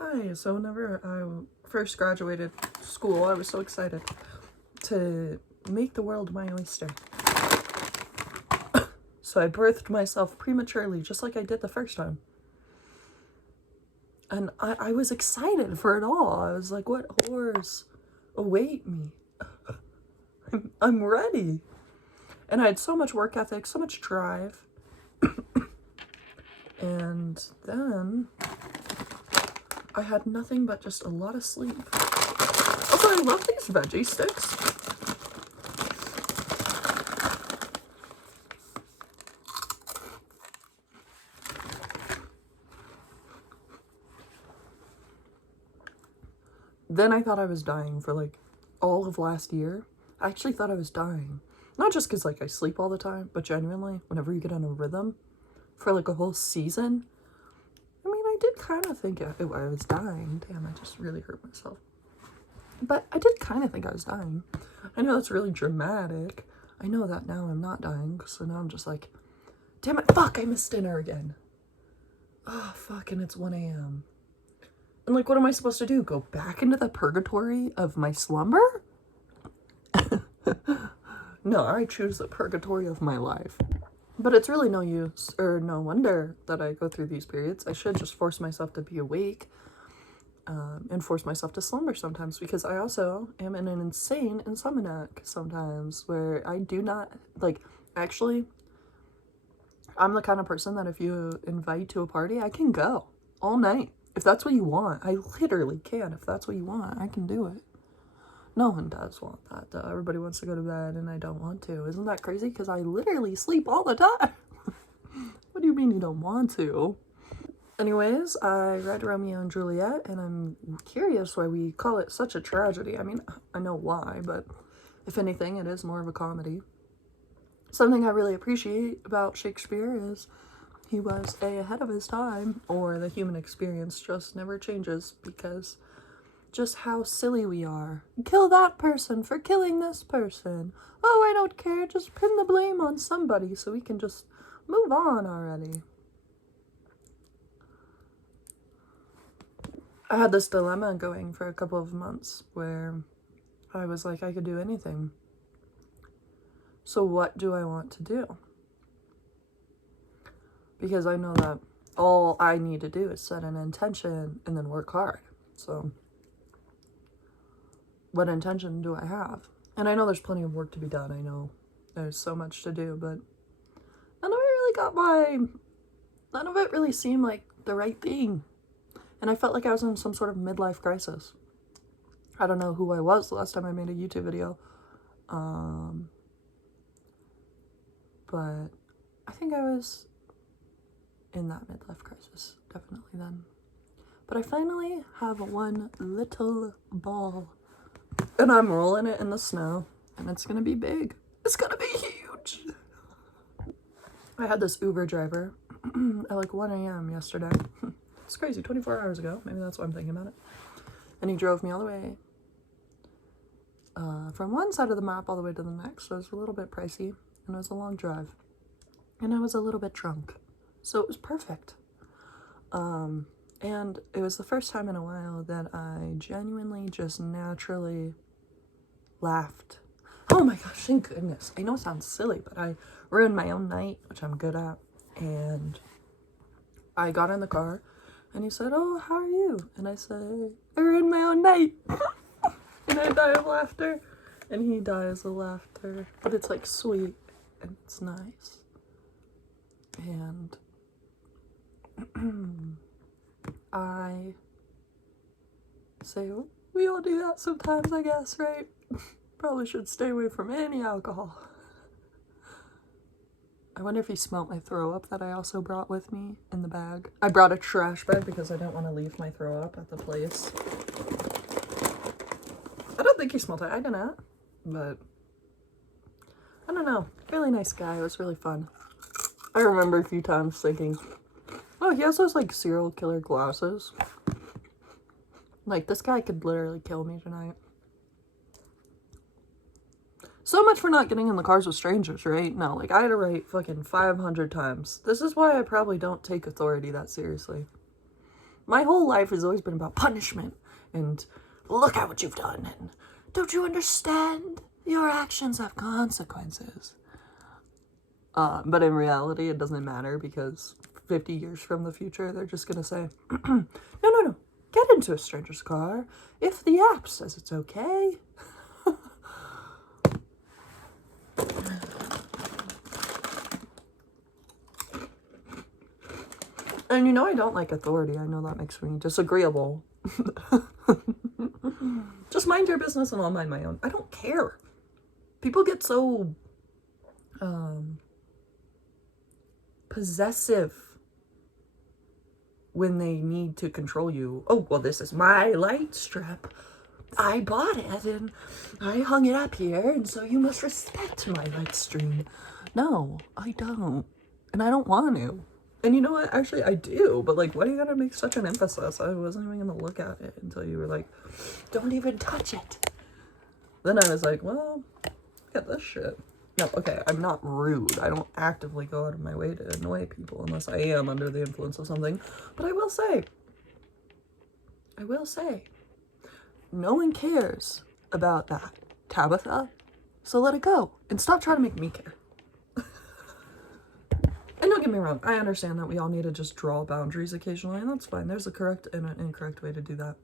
Hi! So whenever I first graduated school, I was so excited to make the world my oyster. So I birthed myself prematurely, just like I did the first time. And I was excited for it all. I was like, what horrors await me? I'm ready. And I had so much work ethic, so much drive. And then I had nothing but just a lot of sleep. Also, I love these veggie sticks. Then I thought I was dying for like all of last year. I actually thought I was dying. Not just because like I sleep all the time, but genuinely, whenever you get on a rhythm for like a whole season, I mean, I did kind of think I was dying. Damn, I just really hurt myself. But I did kind of think I was dying. I know that's really dramatic. I know that now I'm not dying, so now I'm just like, damn it, fuck, I missed dinner again. Oh, fuck, and it's 1 a.m. And like, what am I supposed to do? Go back into the purgatory of my slumber? No, I choose the purgatory of my life. But it's really no use, or no wonder that I go through these periods. I should just force myself to be awake and force myself to slumber sometimes, because I also am in an insane insomniac sometimes where I do not, like, actually, I'm the kind of person that if you invite to a party, I can go all night. If that's what you want, I literally can. If that's what you want, I can do it. No one does want that, though. Everybody wants to go to bed, and I don't want to. Isn't that crazy? Because I literally sleep all the time. What do you mean you don't want to? Anyways, I read Romeo and Juliet, and I'm curious why we call it such a tragedy. I mean, I know why, but if anything, it is more of a comedy. Something I really appreciate about Shakespeare is he was ahead of his time, or the human experience just never changes because just how silly we are. Kill that person for killing this person. Oh, I don't care. Just pin the blame on somebody so we can just move on already. I had this dilemma going for a couple of months where I was like, I could do anything. So what do I want to do? Because I know that all I need to do is set an intention and then work hard. So what intention do I have? And I know there's plenty of work to be done. I know there's so much to do, but none of it really seemed like the right thing. And I felt like I was in some sort of midlife crisis. I don't know who I was the last time I made a YouTube video. But I think I was in that midlife crisis, definitely then. But I finally have one little ball, and I'm rolling it in the snow, and it's gonna be big. It's gonna be huge. I had this Uber driver at like 1 a.m. yesterday. It's crazy, 24 hours ago. Maybe that's why I'm thinking about it. And he drove me all the way from one side of the map all the way to the next. So it was a little bit pricey, and it was a long drive. And I was a little bit drunk. So it was perfect. And it was the first time in a while that I genuinely just naturally laughed. Oh my gosh, thank goodness. I know it sounds silly, but I ruined my own night, which I'm good at. And I got in the car, and he said, oh, how are you? And I said, I ruined my own night. And I die of laughter. And he dies of laughter. But it's like sweet, and it's nice. And I say, we all do that sometimes, I guess, right? Probably should stay away from any alcohol. I wonder if he smelt my throw up that I also brought with me in the bag. I brought a trash bag because I didn't want to leave my throw up at the place. I don't think he smelled it. I didn't, but I don't know. Really nice guy. It was really fun. I remember a few times thinking, oh, he has those like serial killer glasses. Like, this guy could literally kill me tonight. So much for not getting in the cars with strangers, right? No, like, I had to write fucking 500 times. This is why I probably don't take authority that seriously. My whole life has always been about punishment and look at what you've done and don't you understand? Your actions have consequences. But in reality, it doesn't matter because 50 years from the future, they're just gonna say, no, get into a stranger's car if the app says it's okay. And you know I don't like authority. I know that makes me disagreeable. Just mind your business and I'll mind my own. I don't care. People get so possessive when they need to control you. Oh, well, this is my light strip. I bought it and I hung it up here, and so you must respect my light stream. No, I don't. And I don't want to. And you know what? Actually, I do. But, like, why do you gotta make such an emphasis? I wasn't even gonna look at it until you were like, don't even touch it. Then I was like, well, look at this shit. No, okay, I'm not rude. I don't actively go out of my way to annoy people unless I am under the influence of something. But I will say, no one cares about that, Tabitha. So let it go. And stop trying to make me care. And don't get me wrong, I understand that we all need to just draw boundaries occasionally, and that's fine. There's a correct and an incorrect way to do that.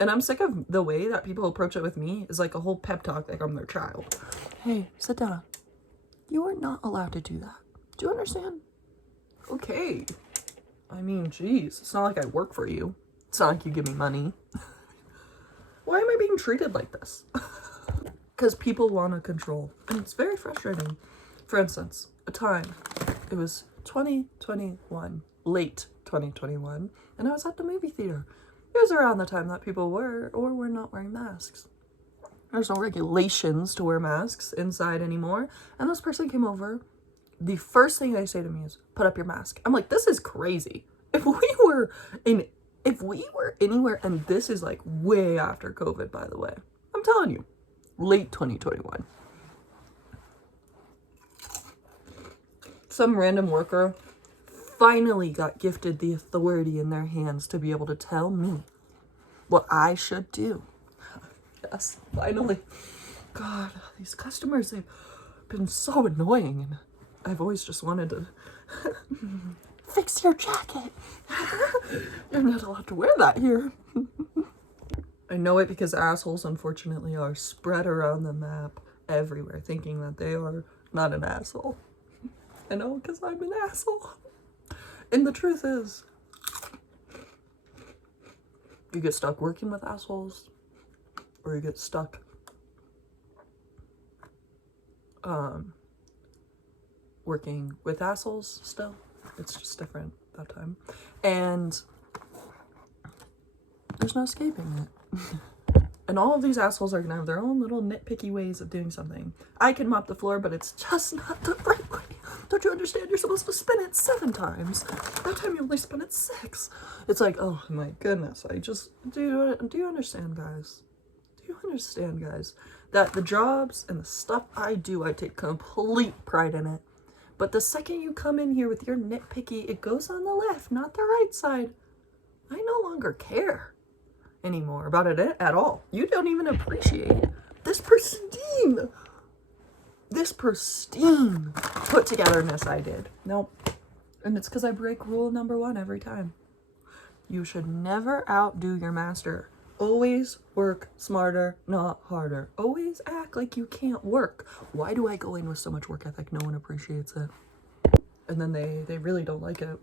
And I'm sick of the way that people approach it with me is like a whole pep talk like I'm their child. Hey, sit down. You are not allowed to do that. Do you understand? Okay. I mean, geez, it's not like I work for you. It's not like you give me money. Why am I being treated like this? Because people want to control. And it's very frustrating. For instance, a time. It was 2021, late 2021, and I was at the movie theater. It was around the time that people were or were not wearing masks. There's no regulations to wear masks inside anymore. And this person came over. The first thing they say to me is, put up your mask. I'm like, this is crazy. If we were anywhere, and this is like way after COVID, by the way. I'm telling you, late 2021. Some random worker finally got gifted the authority in their hands to be able to tell me what I should do. Yes, finally. God, these customers, they've been so annoying, and I've always just wanted to fix your jacket. You're not allowed to wear that here. I know it because assholes, unfortunately, are spread around the map everywhere, thinking that they are not an asshole. I know, because I'm an asshole. And the truth is, you get stuck working with assholes, or you get stuck working with assholes still. It's just different that time. And there's no escaping it. And all of these assholes are gonna have their own little nitpicky ways of doing something. I can mop the floor, but it's just not the right way. Don't you understand? You're supposed to spin it 7 times. That time you only spin it 6. It's like, oh my goodness. Do you understand, guys? Do you understand, guys? That the jobs and the stuff I do, I take complete pride in it. But the second you come in here with your nitpicky, it goes on the left, not the right side. I no longer care anymore about it at all. You don't even appreciate this pristine put togetherness I did. Nope. And it's because I break rule number 1 every time. You should never outdo your master. Always work smarter, not harder. Always act like you can't work. Why do I go in with so much work ethic? No one appreciates it. And then they really don't like it.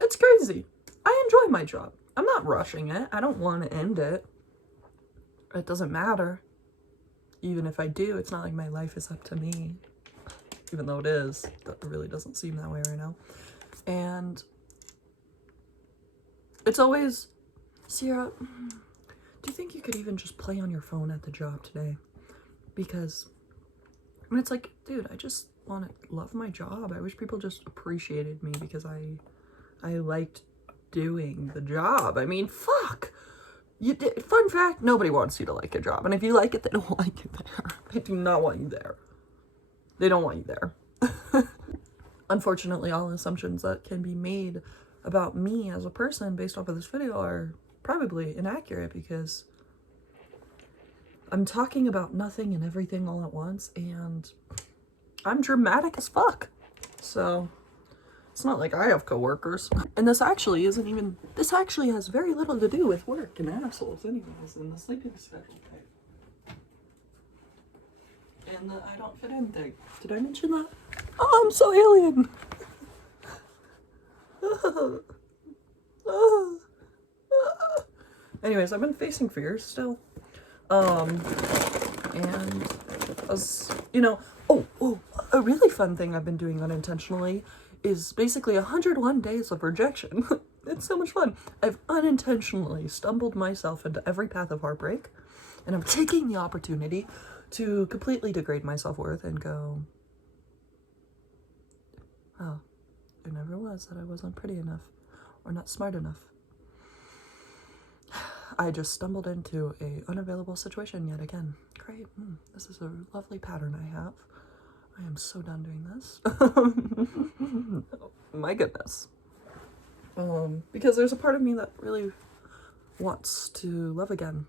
It's crazy. I enjoy my job. I'm not rushing it. I don't want to end it. It doesn't matter. Even if I do, it's not like my life is up to me. Even though it is. That really doesn't seem that way right now. And it's always, Sierra, do you think you could even just play on your phone at the job today? Because, I mean, it's like, dude, I just want to love my job. I wish people just appreciated me because I liked doing the job. I mean, fuck. Fun fact, nobody wants you to like a job. And if you like it, they don't like you there. They do not want you there. They don't want you there. Unfortunately, all assumptions that can be made about me as a person based off of this video are probably inaccurate, because I'm talking about nothing and everything all at once, and I'm dramatic as fuck. So it's not like I have coworkers. And this actually has very little to do with work and assholes anyways, and the sleeping schedule thing. And the I don't fit in thing. Did I mention that? Oh, I'm so alien. Anyways, I've been facing fears still. And as you know, a really fun thing I've been doing unintentionally is basically 101 days of rejection. It's so much fun. I've unintentionally stumbled myself into every path of heartbreak, and I'm taking the opportunity to completely degrade my self-worth and go, oh, it never was that I wasn't pretty enough or not smart enough. I just stumbled into a unavailable situation yet again. Great. This is a lovely pattern I have. I am so done doing this. My goodness. Because there's a part of me that really wants to love again.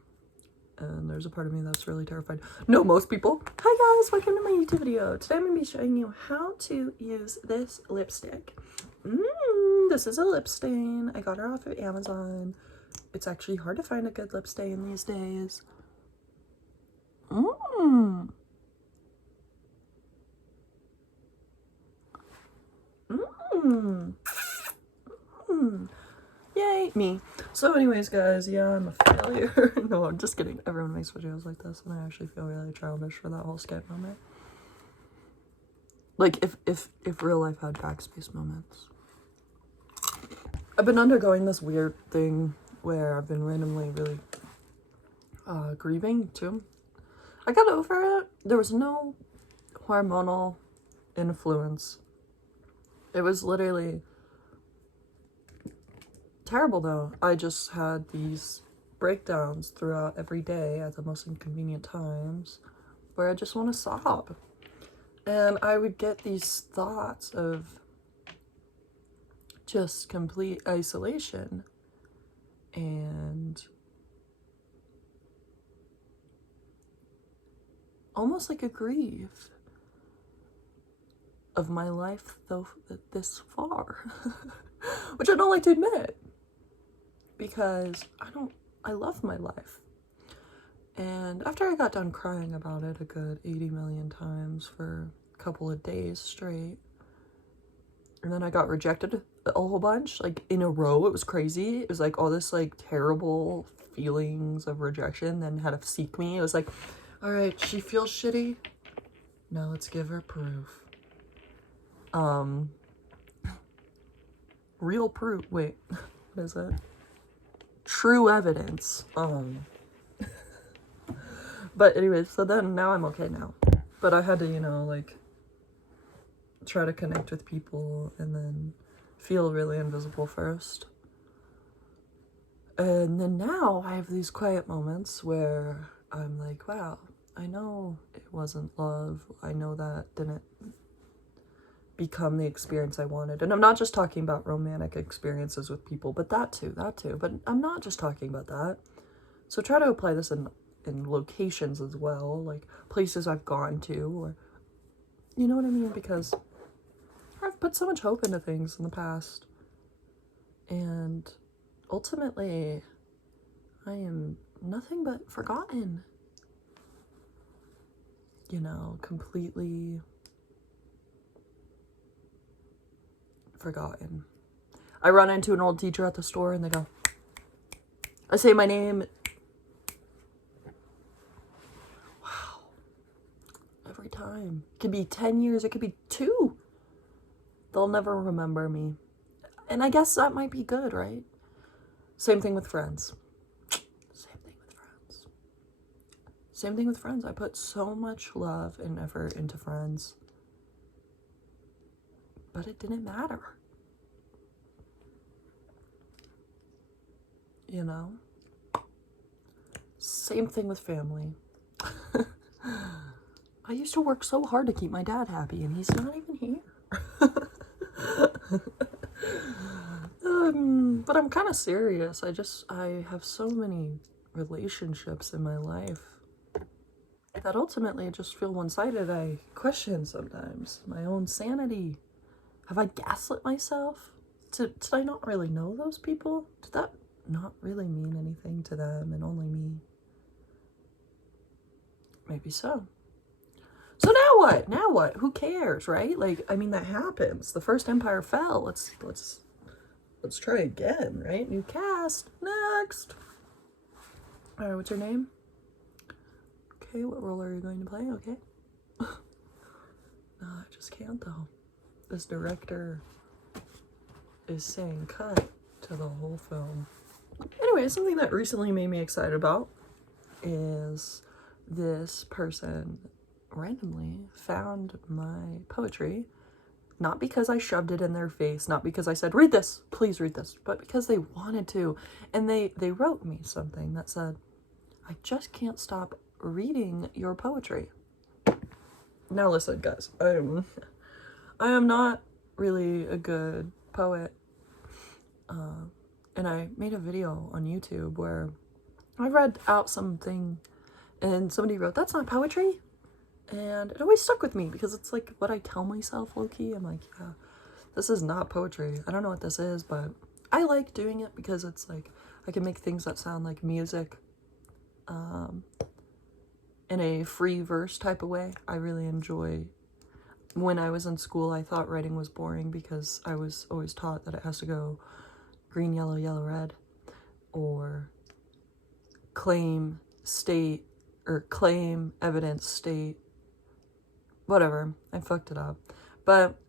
And there's a part of me that's really terrified. No, most people. Hi guys, welcome to my YouTube video. Today I'm going to be showing you how to use this lipstick. This is a lip stain. I got her off of Amazon. It's actually hard to find a good lip stain these days. Yay, me. So anyways, guys, yeah, I'm a failure. No, I'm just kidding. Everyone makes videos like this, and I actually feel really childish for that whole skate moment. Like, if real life had backspace moments. I've been undergoing this weird thing where I've been randomly really grieving too. I got over it. There was no hormonal influence. It was literally terrible though. I just had these breakdowns throughout every day at the most inconvenient times where I just want to sob. And I would get these thoughts of just complete isolation and almost like a grief of my life though this far. Which I don't like to admit, because I love my life. And after I got done crying about it a good 80 million times for a couple of days straight, and then I got rejected a whole bunch, like in a row. It was crazy. It was like all this like terrible feelings of rejection then had to seek me. It was like, all right, she feels shitty. Now let's give her proof. Real proof. Wait, what is it? True evidence. But anyways, so then now I'm okay now. But I had to, you know, like try to connect with people and then feel really invisible first. And then now I have these quiet moments where I'm like, wow, I know it wasn't love. I know that didn't become the experience I wanted. And I'm not just talking about romantic experiences with people, but that too. But I'm not just talking about that. So try to apply this in locations as well, like places I've gone to, or you know what I mean? Because I've put so much hope into things in the past. And ultimately, I am nothing but forgotten. You know, completely forgotten. I run into an old teacher at the store and they go, I say my name. Wow. Every time. It could be 10 years, it could be 2. They'll never remember me. And I guess that might be good, right? Same thing with friends. Same thing with friends. I put so much love and effort into friends. But it didn't matter. You know? Same thing with family. I used to work so hard to keep my dad happy, and he's not even here. But I'm kind of serious. I have so many relationships in my life that ultimately just feel one-sided. I question sometimes my own sanity. Have I gaslit myself? Did I not really know those people? Did that not really mean anything to them and only me? Maybe so. So now what? Now what? Who cares, right? Like, I mean, that happens. The first empire fell. Let's try again, right? New cast. Next. All right, what's your name? Okay, what role are you going to play? Okay. No, I just can't though. This director is saying cut to the whole film. Anyway, something that recently made me excited about is this person randomly found my poetry, not because I shoved it in their face, not because I said, read this, please read this, but because they wanted to. And they wrote me something that said, I just can't stop reading your poetry. Now listen, guys, I am not really a good poet. And I made a video on YouTube where I read out something and somebody wrote, that's not poetry. And it always stuck with me because it's like what I tell myself low-key. I'm like, yeah, this is not poetry. I don't know what this is, but I like doing it because it's like I can make things that sound like music in a free verse type of way. I really enjoy. When I was in school, I thought writing was boring because I was always taught that it has to go green, yellow, yellow, red, or claim, state, or claim, evidence, state, whatever. I fucked it up. But,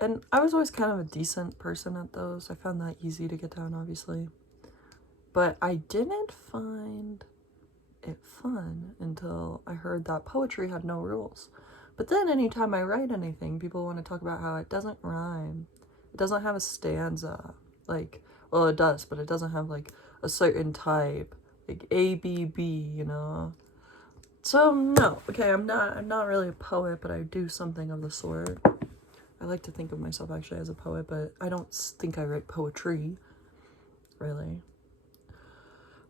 and I was always kind of a decent person at those. I found that easy to get down, obviously. But I didn't find it fun until I heard that poetry had no rules. But then anytime I write anything, people want to talk about how it doesn't rhyme. It doesn't have a stanza. Like, well, it does, but it doesn't have like a certain type. Like A, B, B, you know? So no, okay, I'm not really a poet, but I do something of the sort. I like to think of myself actually as a poet, but I don't think I write poetry, really.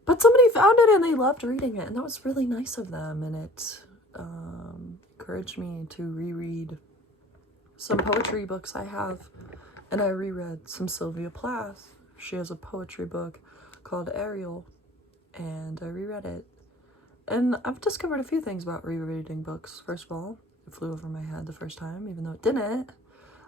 But somebody found it and they loved reading it, and that was really nice of them, and it encouraged me to reread some poetry books I have, and I reread some Sylvia Plath. She has a poetry book called Ariel, and I reread it. And I've discovered a few things about rereading books. First of all, it flew over my head the first time, even though it didn't.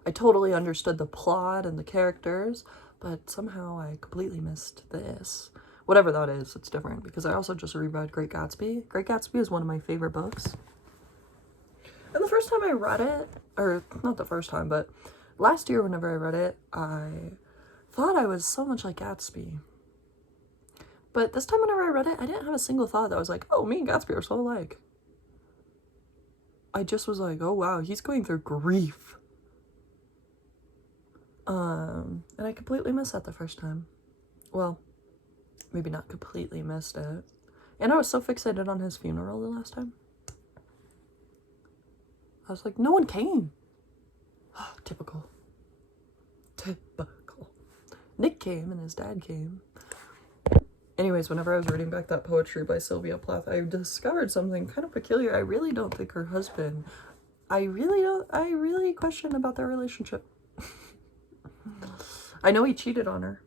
I totally understood the plot and the characters, but somehow I completely missed this. Whatever that is, it's different, because I also just reread Great Gatsby. Great Gatsby is one of my favorite books. And the first time I read it, or not the first time, but last year whenever I read it, I thought I was so much like Gatsby. But this time whenever I read it, I didn't have a single thought that was like, oh, me and Gatsby are so alike. I just was like, oh wow, he's going through grief. And I completely missed that the first time. Well, maybe not completely missed it. And I was so fixated on his funeral the last time. I was like, no one came. Typical. Typical. Nick came and his dad came. Anyways, whenever I was reading back that poetry by Sylvia Plath, I discovered something kind of peculiar. I really don't think her husband, I really question about their relationship. I know he cheated on her.